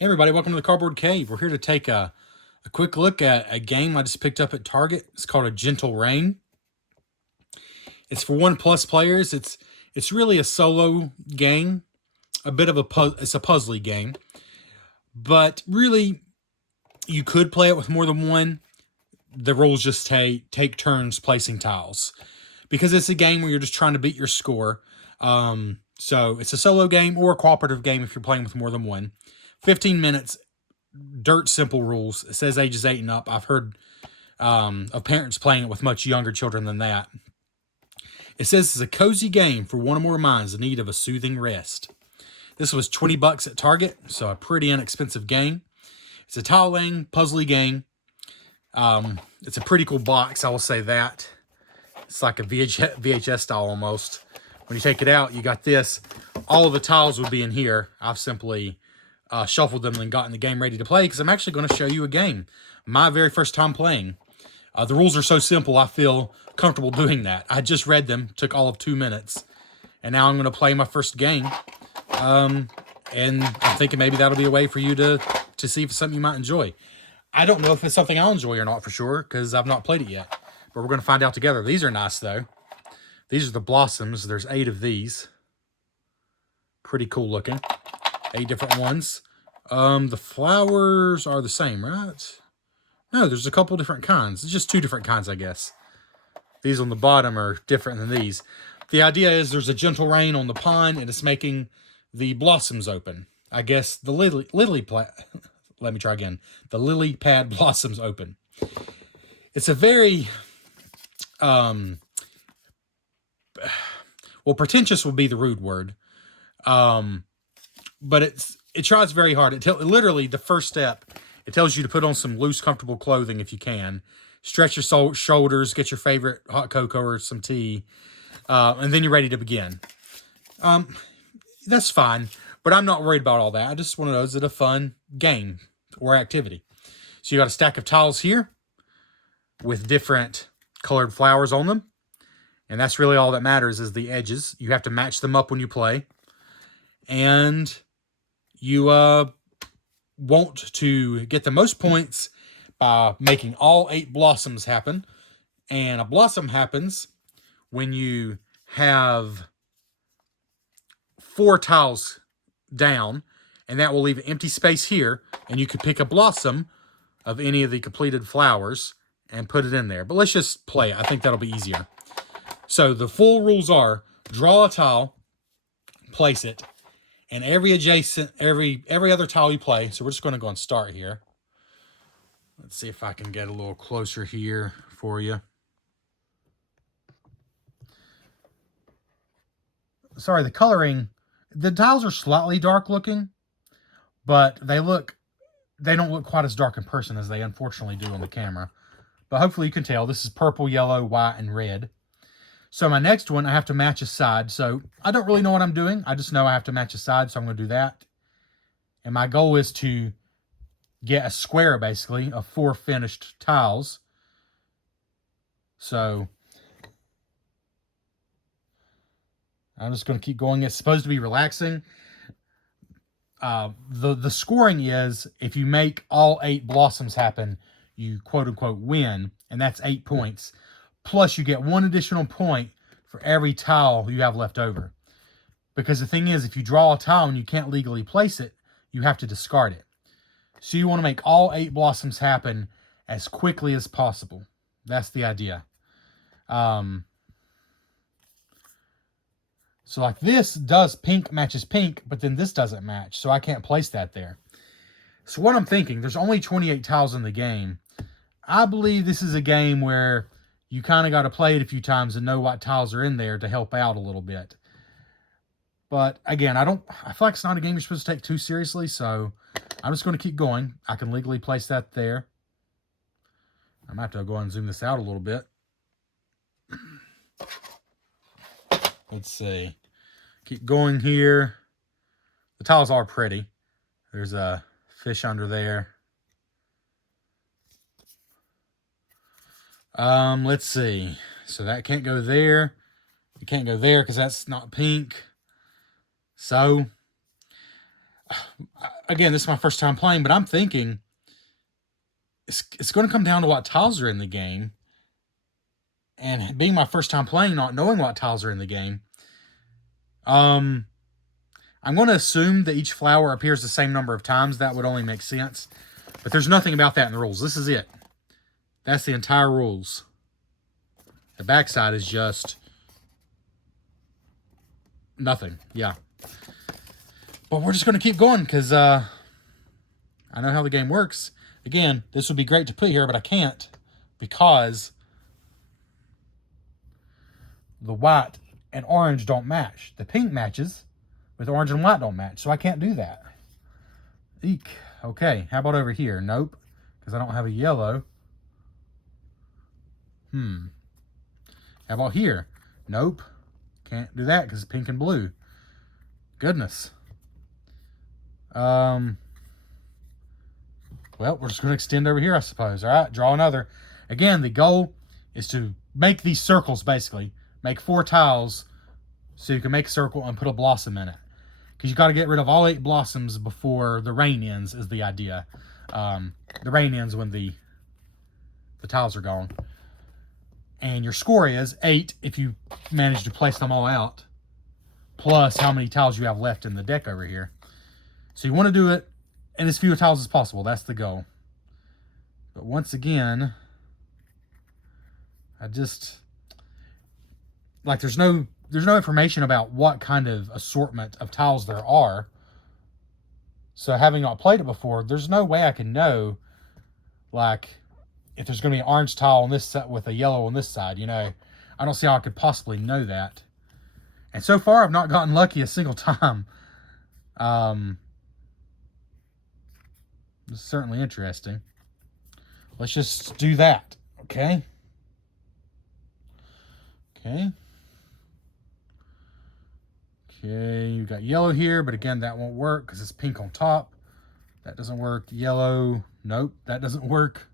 Hey everybody, welcome to the Cardboard Cave. We're here to take a quick look at a game I just picked up at Target. It's called A Gentle Rain. It's for 1+ players. It's really a solo game, a bit of it's a puzzly game, but really you could play it with more than one. The rules just take turns placing tiles because it's a game where you're just trying to beat your score. So it's a solo game or a cooperative game if you're playing with more than one. 15 minutes. Dirt simple rules. It says ages 8 and up. I've heard of parents playing it with much younger children than that. It says it's a cozy game for one or more minds in need of a soothing rest. This was $20 at Target, so a pretty inexpensive game. It's a tile-laying, puzzly game. It's a pretty cool box, I will say that. It's like a VHS style almost. When you take it out, you got this. All of the tiles would be in here. I've simply shuffled them and gotten the game ready to play because I'm actually going to show you a game. My very first time playing. The rules are so simple, I feel comfortable doing that. I just read them, took all of 2 minutes, and now I'm going to play my first game. And I'm thinking maybe that'll be a way for you to see if it's something you might enjoy. I don't know if it's something I'll enjoy or not for sure because I've not played it yet. But we're going to find out together. These are nice, though. These are the blossoms. There's 8 of these. Pretty cool looking. 8 different ones. The flowers are the same, right? No, there's a couple different kinds. It's just 2 different kinds, I guess. These on the bottom are different than these. The idea is there's a gentle rain on the pond, and it's making the blossoms open. I guess the let me try again. The lily pad blossoms open. It's a very, well, pretentious would be the rude word. But it tries very hard. Literally, the first step, it tells you to put on some loose, comfortable clothing if you can. Stretch your shoulders, get your favorite hot cocoa or some tea, and then you're ready to begin. That's fine, but I'm not worried about all that. I just want to know, is it a fun game or activity? So you got a stack of tiles here with different colored flowers on them, and that's really all that matters is the edges. You have to match them up when you play, and you want to get the most points by making all 8 blossoms happen. And a blossom happens when you have 4 tiles down, and that will leave an empty space here, and you could pick a blossom of any of the completed flowers and put it in there. But let's just play it. I think that'll be easier. So the full rules are draw a tile, place it, and every other tile you play. So we're just going to go and start here. Let's see if I can get a little closer here for you. Sorry, the coloring, the tiles are slightly dark looking, but they don't look quite as dark in person as they unfortunately do on the camera. But hopefully you can tell this is purple, yellow, white, and red. So my next one, I have to match a side. So I don't really know what I'm doing. I just know I have to match a side, so I'm going to do that. And my goal is to get a square, basically, of 4 finished tiles. So I'm just going to keep going. It's supposed to be relaxing. The scoring is if you make all 8 blossoms happen, you quote-unquote win, and that's 8 points. Plus, you get 1 additional point for every tile you have left over. Because the thing is, if you draw a tile and you can't legally place it, you have to discard it. So you want to make all 8 blossoms happen as quickly as possible. That's the idea. So like this does pink matches pink, but then this doesn't match, so I can't place that there. So what I'm thinking, there's only 28 tiles in the game. I believe this is a game where you kind of got to play it a few times and know what tiles are in there to help out a little bit. But again, I feel like it's not a game you're supposed to take too seriously, so I'm just going to keep going. I can legally place that there. I'm going to have to go and zoom this out a little bit. Let's see. Keep going here. The tiles are pretty. There's a fish under there. Let's see. So that can't go there. It can't go there because that's not pink. So again, this is my first time playing, but I'm thinking it's going to come down to what tiles are in the game. And being my first time playing, not knowing what tiles are in the game, I'm going to assume that each flower appears the same number of times. That would only make sense. But there's nothing about that in the rules. This is it. That's the entire rules. The backside is just nothing. Yeah. But we're just going to keep going because I know how the game works. Again, this would be great to put here, but I can't because the white and orange don't match. The pink matches, but the orange and white don't match, so I can't do that. Eek. Okay, how about over here? Nope, because I don't have a yellow. How about here? Nope. Can't do that because it's pink and blue. Goodness. Well, we're just going to extend over here, I suppose. All right, draw another. Again, the goal is to make these circles, basically. Make 4 tiles so you can make a circle and put a blossom in it. Because you got to get rid of all 8 blossoms before the rain ends is the idea. The rain ends when the tiles are gone. And your score is 8 if you manage to place them all out, plus how many tiles you have left in the deck over here. So you want to do it in as few tiles as possible. That's the goal. But once again, I just... like, there's no information about what kind of assortment of tiles there are. So having not played it before, there's no way I can know, like, if there's going to be an orange tile on this set with a yellow on this side, you know. I don't see how I could possibly know that. And so far, I've not gotten lucky a single time. It's certainly interesting. Let's just do that, okay? Okay. Okay, you've got yellow here, but again, that won't work because it's pink on top. That doesn't work. Yellow, nope, that doesn't work.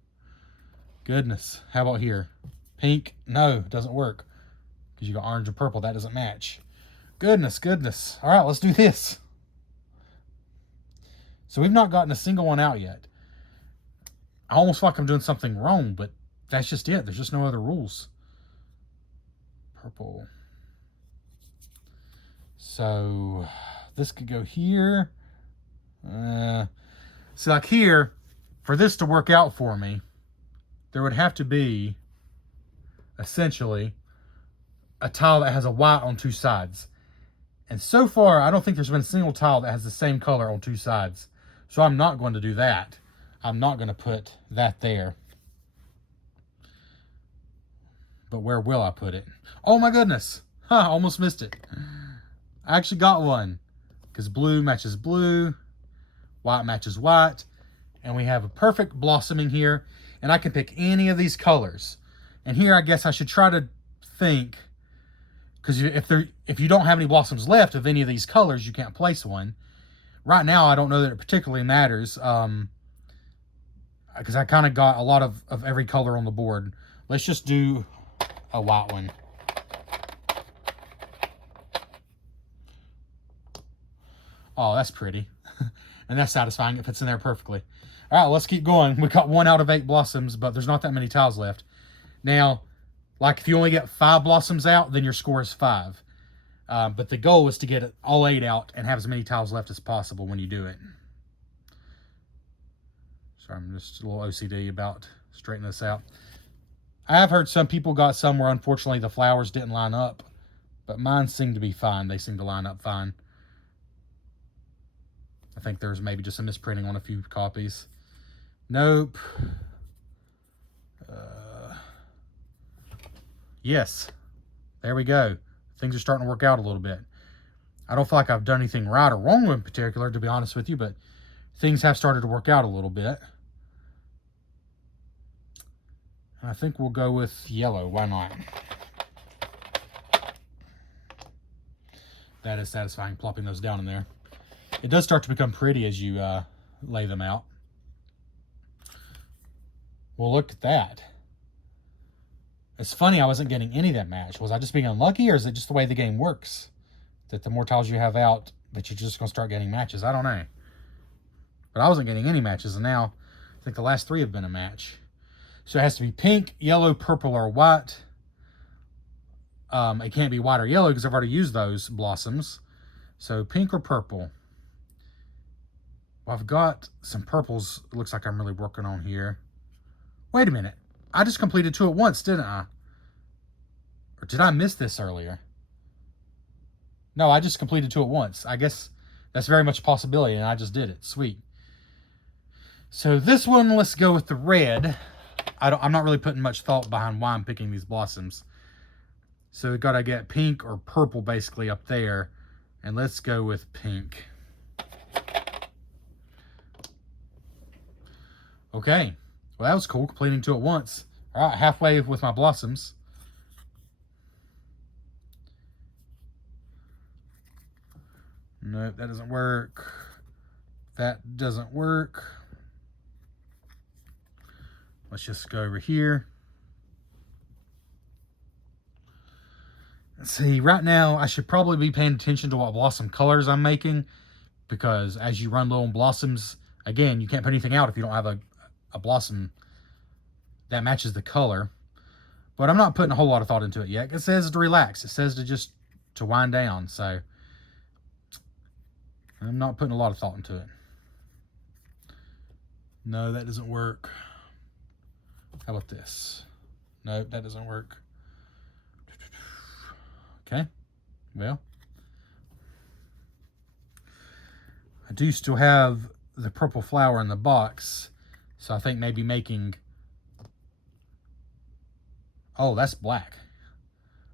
Goodness, how about here? Pink, no, it doesn't work because you got orange and purple. That doesn't match. Goodness, goodness. All right, let's do this. So we've not gotten a single one out yet. I almost feel like I'm doing something wrong, but that's just it. There's just no other rules. Purple. So this could go here. See, like here, for this to work out for me, there would have to be, essentially, a tile that has a white on 2 sides. And so far, I don't think there's been a single tile that has the same color on 2 sides. So I'm not going to do that. I'm not going to put that there. But where will I put it? Oh my goodness. Huh, almost missed it. I actually got one. Because blue matches blue. White matches white. And we have a perfect blossoming here. And I can pick any of these colors. And here I guess I should try to think. Because if you don't have any blossoms left of any of these colors, you can't place one. Right now, I don't know that it particularly matters. Because I kind of got a lot of every color on the board. Let's just do a white one. Oh, that's pretty. And that's satisfying. It fits in there perfectly. All right, let's keep going. We got 1 out of 8 blossoms, but there's not that many tiles left. Now, like if you only get 5 blossoms out, then your score is 5. But the goal is to get all 8 out and have as many tiles left as possible when you do it. Sorry, I'm just a little OCD about straightening this out. I have heard some people got some where unfortunately the flowers didn't line up, but mine seemed to be fine. They seem to line up fine. I think there's maybe just a misprinting on a few copies. Nope. Yes. There we go. Things are starting to work out a little bit. I don't feel like I've done anything right or wrong in particular, to be honest with you, but things have started to work out a little bit. I think we'll go with yellow. Why not? That is satisfying, plopping those down in there. It does start to become pretty as you lay them out. Well, look at that. It's funny I wasn't getting any that match. Was I just being unlucky, or is it just the way the game works? That the more tiles you have out, that you're just going to start getting matches? I don't know. but I wasn't getting any matches, and now I think the last 3 have been a match. So it has to be pink, yellow, purple, or white. It can't be white or yellow because I've already used those blossoms. So pink or purple. Well, I've got some purples it looks like I'm really working on here. Wait a minute. I just completed 2 at once, didn't I? Or did I miss this earlier? No, I just completed 2 at once. I guess that's very much a possibility, and I just did it. Sweet. So this one, let's go with the red. I'm not really putting much thought behind why I'm picking these blossoms. So we've got to get pink or purple basically up there. And let's go with pink. Okay. Well, that was cool, completing 2 at once. All right, halfway with my blossoms. Nope, that doesn't work. That doesn't work. Let's just go over here. Let's see, right now I should probably be paying attention to what blossom colors I'm making, because as you run low on blossoms, again, you can't put anything out if you don't have a blossom that matches the color. But I'm not putting a whole lot of thought into it yet. It says to relax. It says to wind down. So I'm not putting a lot of thought into it. No, that doesn't work. How about this? No, that doesn't work. Okay, well, I do still have the purple flower in the box, so I think maybe making... Oh, that's black.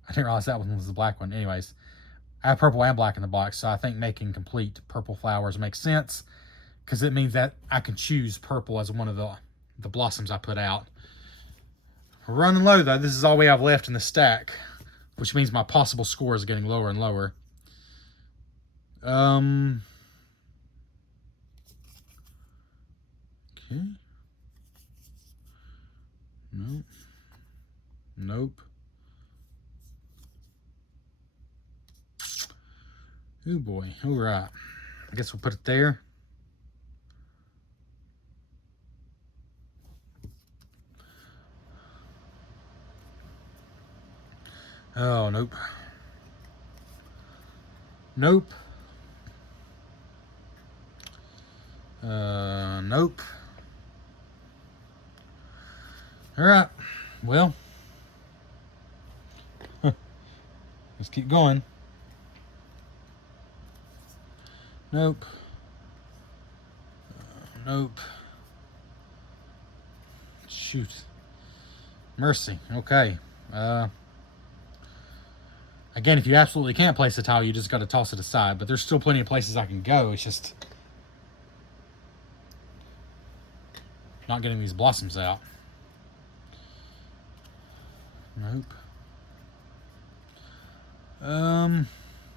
I didn't realize that one was the black one. Anyways, I have purple and black in the box, so I think making complete purple flowers makes sense, because it means that I can choose purple as one of the blossoms I put out. We're running low, though. This is all we have left in the stack, which means my possible score is getting lower and lower. Okay. Nope. Nope. Oh boy. All right. I guess we'll put it there. Oh, nope. Nope. Nope. All right. Well, let's keep going. Nope. Nope. Shoot. Mercy. Okay. Again, if you absolutely can't place a tile, you just got to toss it aside. But there's still plenty of places I can go. It's just not getting these blossoms out. Nope.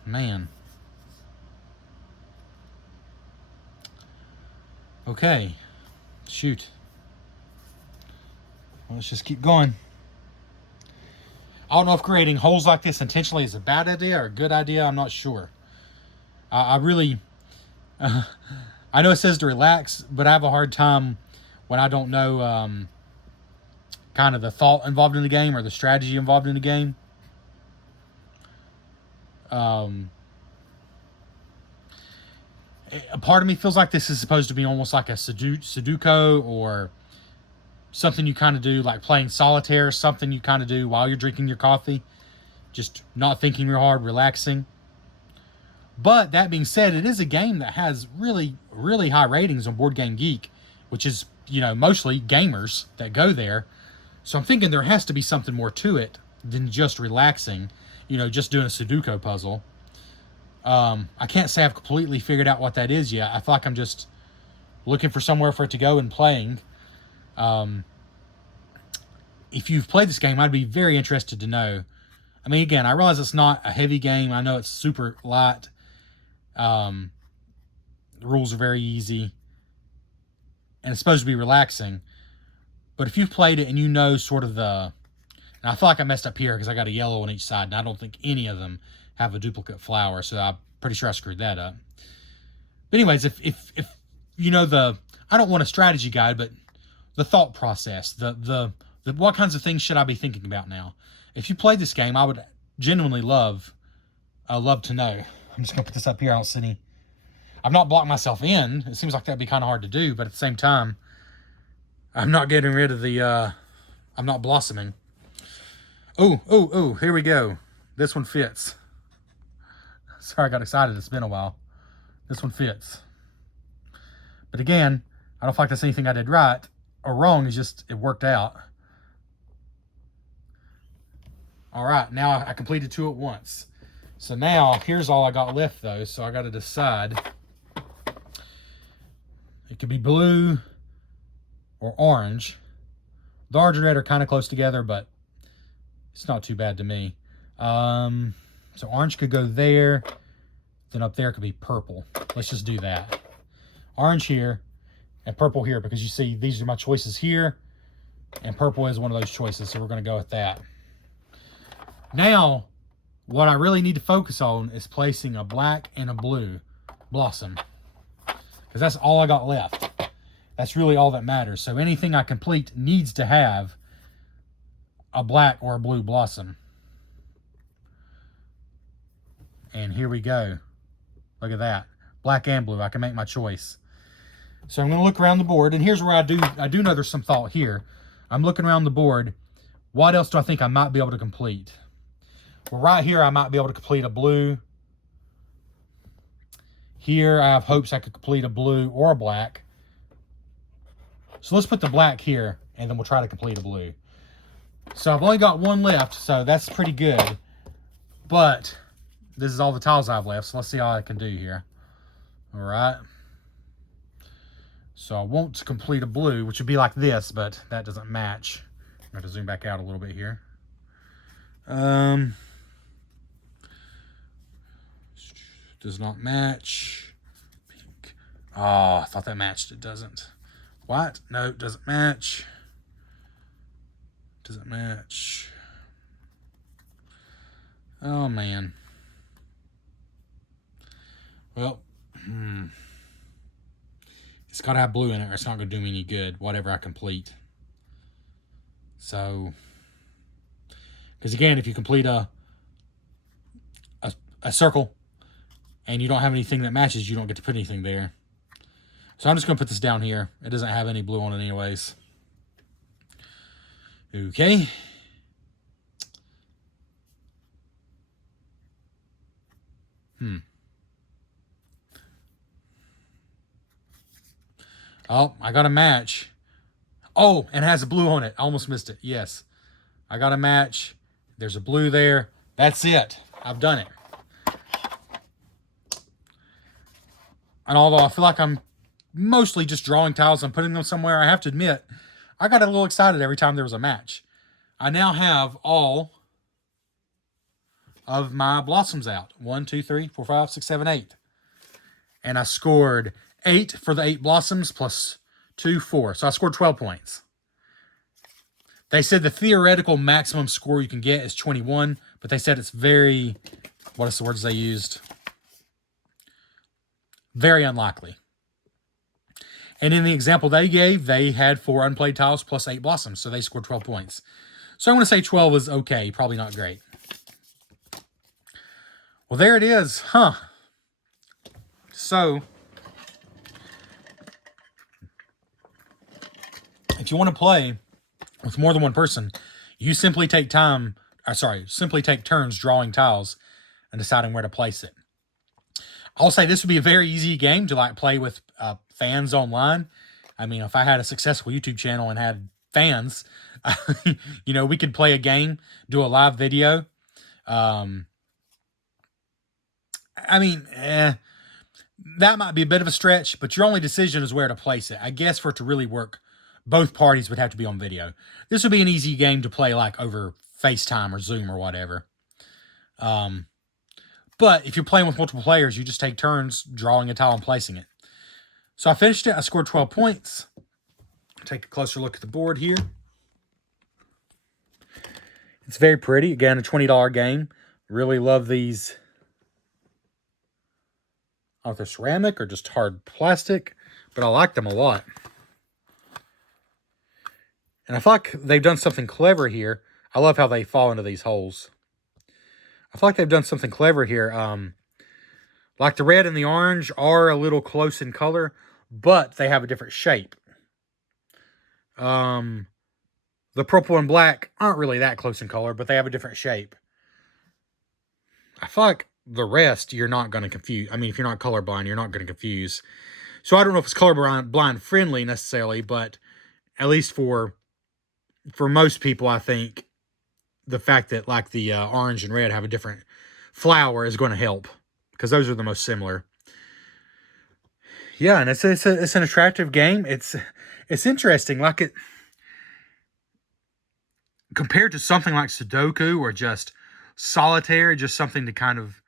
Man. Okay. Shoot. Well, let's just keep going. I don't know if creating holes like this intentionally is a bad idea or a good idea. I'm not sure. I really... I know it says to relax, but I have a hard time when I don't know kind of the thought involved in the game or the strategy involved in the game. A part of me feels like this is supposed to be almost like a Sudoku or something you kind of do, like playing solitaire, something you kind of do while you're drinking your coffee. Just not thinking real hard, relaxing. But that being said, it is a game that has really, really high ratings on Board Game Geek, which is, you know, mostly gamers that go there. So I'm thinking there has to be something more to it than just relaxing, you know, just doing a Sudoku puzzle. I can't say I've completely figured out what that is yet. I feel like I'm just looking for somewhere for it to go and playing. If you've played this game, I'd be very interested to know. I mean, again, I realize it's not a heavy game. I know it's super light. The rules are very easy. And it's supposed to be relaxing. But if you've played it and you know sort of the... And I feel like I messed up here because I got a yellow on each side. And I don't think any of them have a duplicate flower. So I'm pretty sure I screwed that up. But anyways, if you know, I don't want a strategy guide, but the thought process, the what kinds of things should I be thinking about now? If you played this game, I would genuinely love to know. I'm just gonna put this up here. I don't see any. I've not blocked myself in. It seems like that'd be kind of hard to do, but at the same time, I'm not getting rid of the. I'm not blossoming. Oh! Here we go. This one fits. Sorry, I got excited. It's been a while. This one fits. But again, I don't feel like that's anything I did right or wrong. It's just it worked out. All right, now I completed 2 at once. So now here's all I got left though. So I got to decide. It could be blue or orange. The orange and red are kind of close together, but it's not too bad to me. So orange could go there. Then up there could be purple. Let's just do that. Orange here and purple here, because you see these are my choices here. And purple is one of those choices, so we're going to go with that. Now, what I really need to focus on is placing a black and a blue blossom. Because that's all I got left. That's really all that matters. So anything I complete needs to have a black or a blue blossom. And here we go. Look at that. Black and blue. I can make my choice. So I'm going to look around the board. And here's where I do know there's some thought here. I'm looking around the board. What else do I think I might be able to complete? Well, right here, I might be able to complete a blue. Here, I have hopes I could complete a blue or a black. So let's put the black here, and then we'll try to complete a blue. So I've only got one left, so that's pretty good. But this is all the tiles I have left, so let's see how I can do here. All right. So I want to complete a blue, which would be like this, but that doesn't match. I'm going to zoom back out a little bit here. Does not match. Pink. Oh, I thought that matched. It doesn't. White? No, it doesn't match. Doesn't match. Oh, man. Well, it's got to have blue in it or it's not going to do me any good, whatever I complete. So, because again, if you complete a circle and you don't have anything that matches, you don't get to put anything there. So I'm just going to put this down here. It doesn't have any blue on it anyways. Okay. Oh, I got a match. Oh, and it has a blue on it. I almost missed it. Yes. I got a match. There's a blue there. That's it. I've done it. And although I feel like I'm mostly just drawing tiles and putting them somewhere, I have to admit, I got a little excited every time there was a match. I now have all of my blossoms out. 1, 2, 3, 4, 5, 6, 7, 8. And I scored 8 for the 8 blossoms plus 2, 4. So I scored 12 points. They said the theoretical maximum score you can get is 21, but they said it's very, what is the words they used? Very unlikely. And in the example they gave, they had 4 unplayed tiles plus 8 blossoms, so they scored 12 points. So I'm going to say 12 is okay, probably not great. Well, there it is, huh? So, if you want to play with more than one person, you simply take simply take turns drawing tiles and deciding where to place it. I'll say this would be a very easy game to like play with fans online. I mean, if I had a successful YouTube channel and had fans, you know, we could play a game, do a live video. I mean, that might be a bit of a stretch, but your only decision is where to place it. I guess for it to really work, both parties would have to be on video. This would be an easy game to play like over FaceTime or Zoom or whatever. But if you're playing with multiple players, you just take turns drawing a tile and placing it. So I finished it. I scored 12 points. Take a closer look at the board here. It's very pretty. Again, a $20 game. Really love these. I don't know if they're ceramic or just hard plastic, but I like them a lot. And I feel like they've done something clever here. I love how they fall into these holes. I feel like they've done something clever here. Like the red and the orange are a little close in color, but they have a different shape. The purple and black aren't really that close in color, but they have a different shape. I feel like the rest you're not going to confuse. I mean, if you're not colorblind, you're not going to confuse. So I don't know if it's colorblind friendly necessarily, but at least for most people, I think the fact that like the orange and red have a different flower is going to help, because those are the most similar. Yeah, and it's an attractive game. It's interesting. Like it compared to something like Sudoku or just solitaire, just something to kind of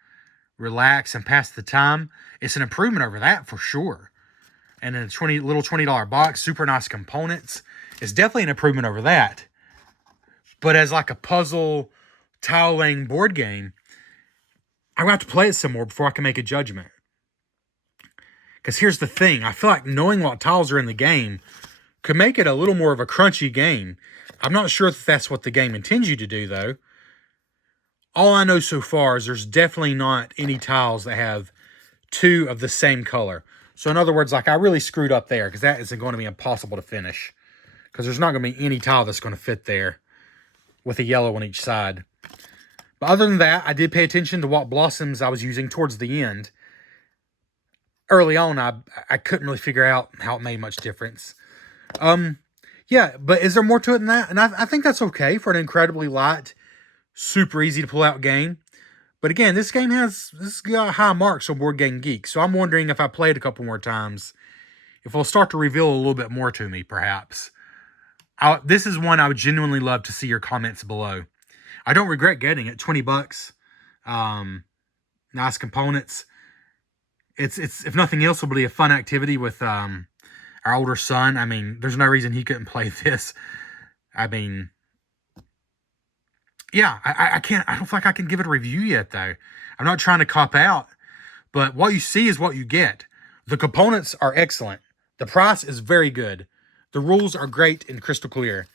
relax and pass the time. It's an improvement over that for sure. And in a $20 box, super nice components. It's definitely an improvement over that. But as like a puzzle tile laying board game, I'm going to have to play it some more before I can make a judgment. Because here's the thing. I feel like knowing what tiles are in the game could make it a little more of a crunchy game. I'm not sure if that's what the game intends you to do, though. All I know so far is there's definitely not any tiles that have two of the same color. So in other words, like I really screwed up there, because that isn't going to be impossible to finish. Because there's not going to be any tile that's going to fit there with a yellow on each side. But other than that, I did pay attention to what blossoms I was using towards the end. Early on, I couldn't really figure out how it made much difference. Yeah, but is there more to it than that? And I think that's okay for an incredibly light, super easy to pull out game. But again, this got high marks on Board Game Geek, so I'm wondering if I play it a couple more times, if it'll start to reveal a little bit more to me, perhaps. This is one I would genuinely love to see your comments below. I don't regret getting it. $20. Nice components. It's if nothing else, it'll be a fun activity with our older son. I mean, there's no reason he couldn't play this. I mean, yeah, I can't. I don't feel like I can give it a review yet, though. I'm not trying to cop out, but what you see is what you get. The components are excellent. The price is very good. The rules are great and crystal clear.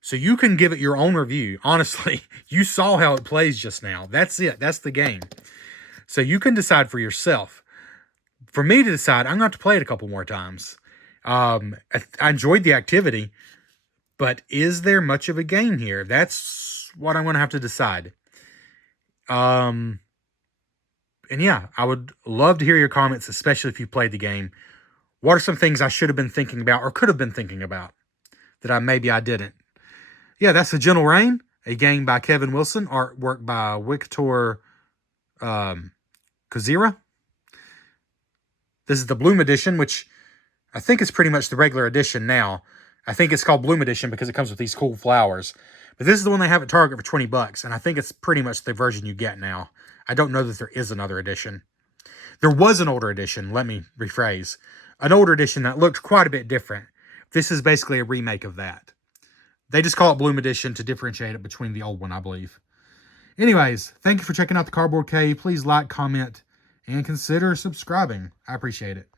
So you can give it your own review. Honestly, you saw how it plays just now. That's it. That's the game. So you can decide for yourself. For me to decide, I'm going to have to play it a couple more times. I enjoyed the activity, but is there much of a game here? That's what I'm going to have to decide. And yeah, I would love to hear your comments, especially if you played the game. What are some things I should have been thinking about or could have been thinking about that maybe I didn't? Yeah, that's A Gentle Rain, a game by Kevin Wilson, artwork by Victor Kozira. This is the Bloom edition, which I think is pretty much the regular edition now. I think it's called Bloom edition because it comes with these cool flowers. But this is the one they have at Target for $20, and I think it's pretty much the version you get now. I don't know that there is another edition. There was an older edition, let me rephrase. An older edition that looked quite a bit different. This is basically a remake of that. They just call it Bloom Edition to differentiate it between the old one, I believe. Anyways, thank you for checking out the Cardboard Cave. Please like, comment, and consider subscribing. I appreciate it.